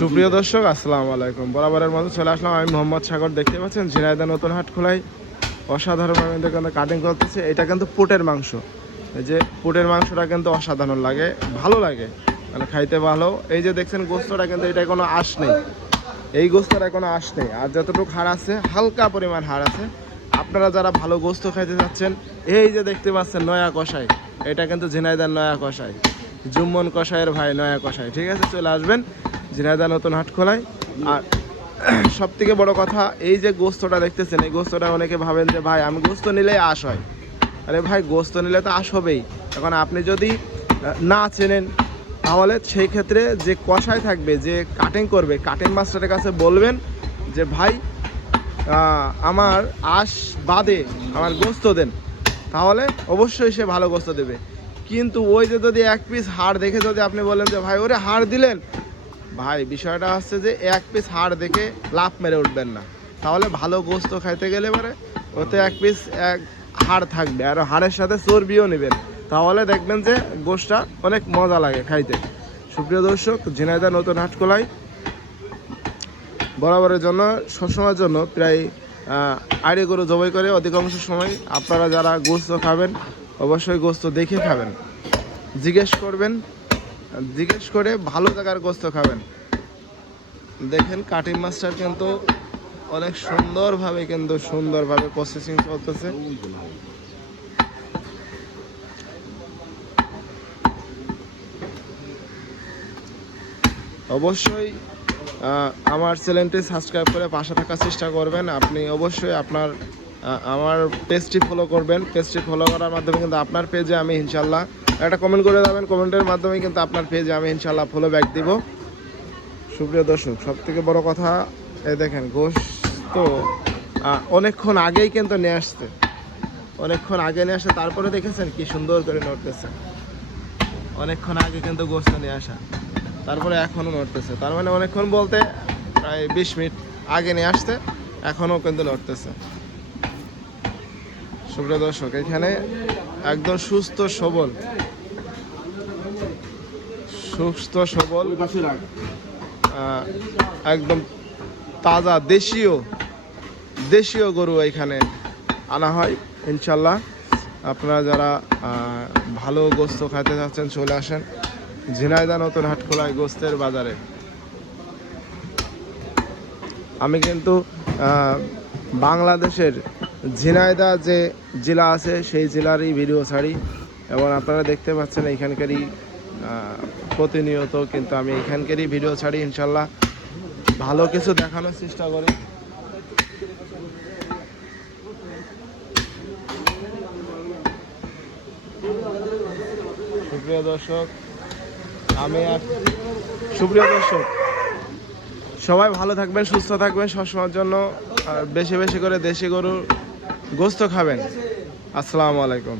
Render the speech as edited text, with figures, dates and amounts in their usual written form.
সুপ্রিয় দর্শক, আসসালামু আলাইকুম। বরাবরের মতো চলে আসলাম আমি মোহাম্মদ সাগর। দেখতে পাচ্ছেন ঝিনাইদহ নতুন হাট খোলায় অসাধারণ কিন্তু কাটিং করতেছে। এটা কিন্তু পুটের মাংস। এই যে পুটের মাংসটা কিন্তু অসাধারণ লাগে, ভালো লাগে, মানে খাইতে ভালো। এই যে দেখছেন গোস্তটা, কিন্তু এটা কোনো আঁশ নেই, এই গোস্তটা কোনো আঁশ নেই। আর যতটুকু হাড় আছে, হালকা পরিমাণ হাড় আছে। আপনারা যারা ভালো গোস্ত খাইতে চাচ্ছেন, এই যে দেখতে পাচ্ছেন নয়া কষাই, এটা কিন্তু ঝিনাইদহ নয়া কষাই, জুম্মন কষাইয়ের ভাই নয়া কষাই। ঠিক আছে, চলে আসবেন ঝিনাইদহ নতুন হাট খোলায়। আর সব থেকে বড় কথা, এই যে গোস্তটা দেখতেছেন, এই গোস্তটা অনেকে ভাবেন যে ভাই আমি গোস্ত নিলেই আঁশ হয়। আরে ভাই, গোস্ত নিলে তো আঁশ হবেই। এখন আপনি যদি না চেনেন, তাহলে সেই ক্ষেত্রে যে কষাই থাকবে, যে কাটিং করবে, কাটিং মাস্টারের কাছে বলবেন যে ভাই আমার আঁশ বাদে আমার গোস্ত দেন, তাহলে অবশ্যই সে ভালো গোস্ত দেবে। কিন্তু ওই যে যদি এক পিস হাড় দেখে যদি আপনি বলেন যে ভাই ওরে হাড় দিলেন, ভাই বিষয়টা হচ্ছে যে এক পিস হাড় দেখে লাফ মেরে উঠবেন না। তাহলে ভালো গোস্ত খাইতে গেলে পরে ওতে এক পিস হাড় থাকবে, আর হাড়ের সাথে চর্বিও নেবেন, তাহলে দেখবেন যে গোশটা অনেক মজা লাগে খাইতে। সুপ্রিয় দর্শক, ঝিনাইদহ নতুন হাট খোলায় বরাবরের জন্য সবসময়ের জন্য প্রায় আড়ে গরু জবাই করে। অধিকাংশ সময় আপনারা যারা গোস্ত খাবেন, অবশ্যই গোস্ত দেখে খাবেন, জিজ্ঞেস করবেন, জিজ্ঞেস করে ভালো জায়গার গোস্ত খাবেন। দেখেন কাটিং মাস্টার কিন্তু অনেক সুন্দরভাবে প্রসেসিং চলতেছে। অবশ্যই আমার চ্যানেলটি সাবস্ক্রাইব করে পাশে থাকার চেষ্টা করবেন। আপনি অবশ্যই আমার পেজটি ফলো করবেন। পেজটি ফলো করার মাধ্যমে কিন্তু আপনার পেজে আমি ইনশাল্লাহ একটা কমেন্ট করে দেবেন, কমেন্টের মাধ্যমে কিন্তু আপনার পেজে আমি ইনশাল্লাহ ফলো ব্যাক দিব। সুপ্রিয় দর্শক, সবথেকে বড় কথা, এই দেখেন গোশত অনেকক্ষণ আগেই কিন্তু নিয়ে আসছে, অনেকক্ষণ আগে নিয়ে আসে, তারপরে দেখেছেন কি সুন্দর করে নড়তেছে। অনেকক্ষণ আগে কিন্তু গোশত নিয়ে আসা, তারপরে এখনও নড়তেছে। তার মানে অনেকক্ষণ বলতে প্রায় 20 মিনিট আগে নিয়ে আসতে, এখনও কিন্তু নড়তেছে। সুপ্রিয় দর্শক, এখানে একদম সুস্থ সবল একদম তাজা দেশীয় গরু এখানে আনা হয় ইনশাল্লাহ। আপনারা যারা ভালো গোস্ত খাইতে চাচ্ছেন, চলে আসেন ঝিনাইদহ নতুন হাট খোলায় গোস্তের বাজারে। আমি কিন্তু বাংলাদেশের ঝিনাইদহ যে জেলা আছে, সেই জেলারই ভিডিও ছাড়ি, এবং আপনারা দেখতে পাচ্ছেন এখানকারই প্রতিনিয়ত কিন্তু আমি এখানকারই ভিডিও ছাড়ি। ইনশাল্লাহ ভালো কিছু দেখানোর চেষ্টা করি। সুপ্রিয় দর্শক, সবাই ভালো থাকবেন, সুস্থ থাকবেন সবসময়ের জন্য। বেশি বেশি করে দেশি গরুর গোস্ত খাবেন। আসসালামু আলাইকুম।